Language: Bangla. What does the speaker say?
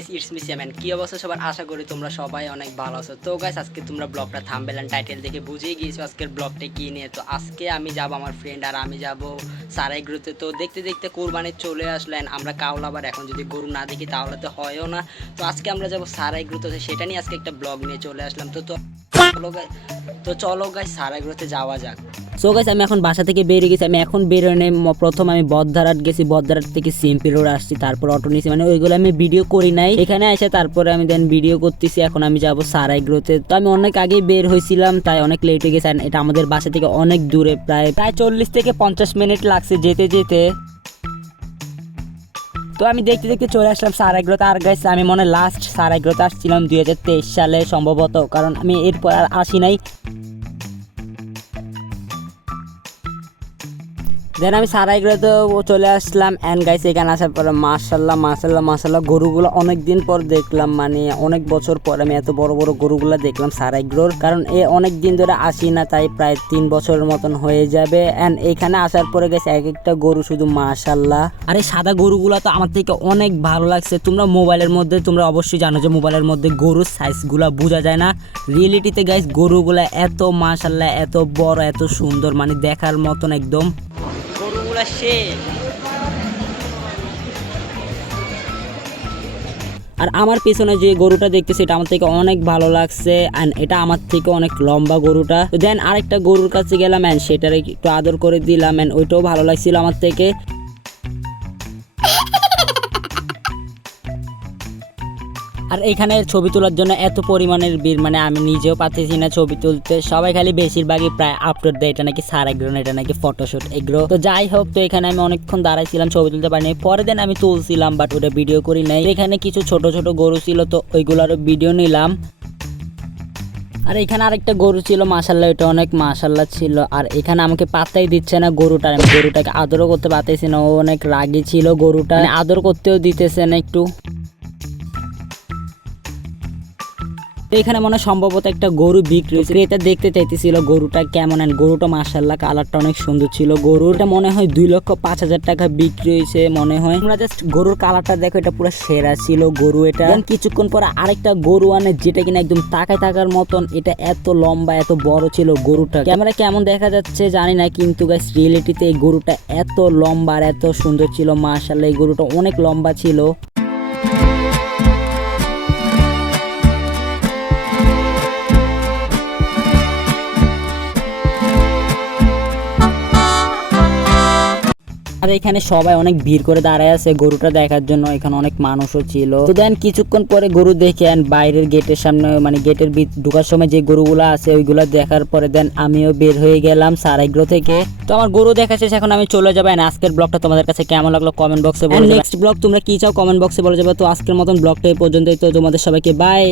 গাইস ইটস মি সেমেন কি অবস্থা সবার আশা করি তোমরা সবাই অনেক ভালো আছো। তো গাইস আজকে তোমরা ব্লগটা থাম্বনেল এন্ড টাইটেল দেখে বুঝেই গিয়েছো আজকের ব্লগটা কি নিয়ে। তো আজকে আমি যাব আমার ফ্রেন্ড আর আমি যাব সারাইগ্রোতে। তো দেখতে দেখতে কুরবানি চলে আসলেন, আমরা কাউলাবার এখন যদি গরু না দেখি তাহলে তো হয়ও না। তো আজকে আমরা যাব সারাইগ্রোতে, সেটা নিয়ে আজকে একটা ব্লগ নিয়ে চলে আসলাম। চলো গাইস সারাইগ্রোতে যাওয়া যাক। সো গাইস আমি এখন বাসা থেকে বেরিয়ে গেছি। আমি এখন বেরোনে প্রথম আমি বদধারাট গেছি, বদধারাট থেকে সিএমপি রোড আসছি, তারপর অটো নিয়েছি, মানে ওইগুলো আমি ভিডিও করি নাই। এখানে এসে তারপরে আমি দেন ভিডিও করতেছি। এখন আমি যাব সারাইগ্রোতে। তো আমি অনেক আগেই বের হয়েছিলাম, তাই অনেক লেট হয়ে গেছে। এটা আমাদের বাসা থেকে অনেক দূরে, প্রায় 40 থেকে 50 মিনিট লাগছে যেতে যেতে। তো আমি দেখতে দেখতে চলে আসলাম সারাইগ্রোতে। আর গাইস আমি মনে লাস্ট সারাইগ্রোতে আসছিলাম 2023 সালে সম্ভবত, কারণ আমি এরপর আর আসি নাই। দেন আমি সারাইগ্রোতে চলে আসলাম। অ্যান্ড গাইস এখানে আসার পরে মাশাল্লাহ গরুগুলো অনেকদিন পর দেখলাম, মানে অনেক বছর পর আমি এত বড় বড় গরুগুলো দেখলাম সারাইগ্রোর, কারণ অনেক দিন ধরে আসি না, তাই প্রায় 3 বছরের মতন হয়ে যাবে। অ্যান্ড এখানে আসার পরে গেছে এক একটা গরু শুধু মাশাল্লাহ। আর এই সাদা গরুগুলো তো আমার থেকে অনেক ভালো লাগছে। তোমরা মোবাইলের মধ্যে তোমরা অবশ্যই জানো যে মোবাইলের মধ্যে গরুর সাইজগুলো বোঝা যায় না, রিয়েলিটিতে গাইস গরুগুলা এত মাশাল্লাহ, এত বড়, এত সুন্দর, মানে দেখার মতন একদম গরুগুলা সে। আর আমার পিছনে যে গরুটা দেখতেছি এটা আমার থেকে অনেক ভালো লাগছে, এন্ড এটা আমার থেকে অনেক লম্বা গরুটা। তো দেন আরেকটা গরুর কাছে গেলাম এন্ড সেটার একটু আদর করে দিলাম, এন্ড ওইটাও ভালো লাগছিল আমার থেকে। আর এখানে ছবি তোলার জন্য এত পরিমাণের ভিড়, মানে আমি নিজেও পাচ্ছি না ছবি তুলতে। সবাই খালি বেশিরভাগই প্রায় আপলোড দেয় এটা নাকি সারাইগ্রো, এটা নাকি ফটোশুট এগ্রো। তো যাই হোক, তো এখানে আমি অনেকক্ষণ দাঁড়াইছিলাম, ছবি তুলতে পারিনি। পরে দিন আমি তুলছিলাম, বাট ওটা ভিডিও করি নাই। এখানে কিছু ছোট ছোট গরু ছিল, তো ওইগুলোরও ভিডিও নিলাম। আর এখানে আরেকটা গরু ছিল মাশাল্লাহ, এটা অনেক মাশাল্লাহ ছিল। আর এখানে আমাকে পাত্তাই দিচ্ছে না গরুটা, আমি গরুটাকে আদরও করতে পারতেছি না, ও অনেক রাগী ছিল গরুটা, আদর করতেও দিতেছে না একটু। এখানে মনে সম্ভবত একটা গরু বিক্রি হয়েছে, এটা দেখতে চাইতেছিল গরুটা কেমন। গরুটা মাশাল্লাহ কালারটা অনেক সুন্দর ছিল। গরুটা মনে হয় 2,05,000 টাকা বিক্রি হয়েছে মনে হয়। তোমরা জাস্ট গরুর কালারটা দেখো, এটা পুরো সেরা ছিল গরু এটা। কিছুক্ষণ পরে আরেকটা গরু আনে যেটা কিনা একদম তাকায় থাকার মতন, এটা এত লম্বা এত বড় ছিল গরুটা। ক্যামেরা কেমন দেখা যাচ্ছে জানি না, কিন্তু গাইস রিয়েলিটিতে এই গরুটা এত লম্বা আর এত সুন্দর ছিল মাশাল্লাহ। এই গরুটা অনেক লম্বা ছিল। আর এখানে সবাই অনেক ভিড় করে দাঁড়ায় আছে গরুটা দেখার জন্য, এখানে অনেক মানুষও ছিল। তো দেন কিছুক্ষণ পরে গরু দেখে বাইরের গেটের সামনে, মানে গেটের ঢোকার সময় যে গরুগুলো আছে ওইগুলো দেখার পরে দেন আমিও বের হয়ে গেলাম সারাইগ্রো থেকে। তো আমার গরু দেখা শেষ, এখন আমি চলে যাবো। আজকের ব্লগটা তোমাদের কাছে কেমন লাগলো কমেন্ট বক্সে বলে যাবে। নেক্সট ব্লগ তোমরা কি চাও কমেন্ট বক্সে বলে যাবে। তো আজকের মতন ব্লগটা এই পর্যন্তই। তো তোমাদের সবাইকে বাই।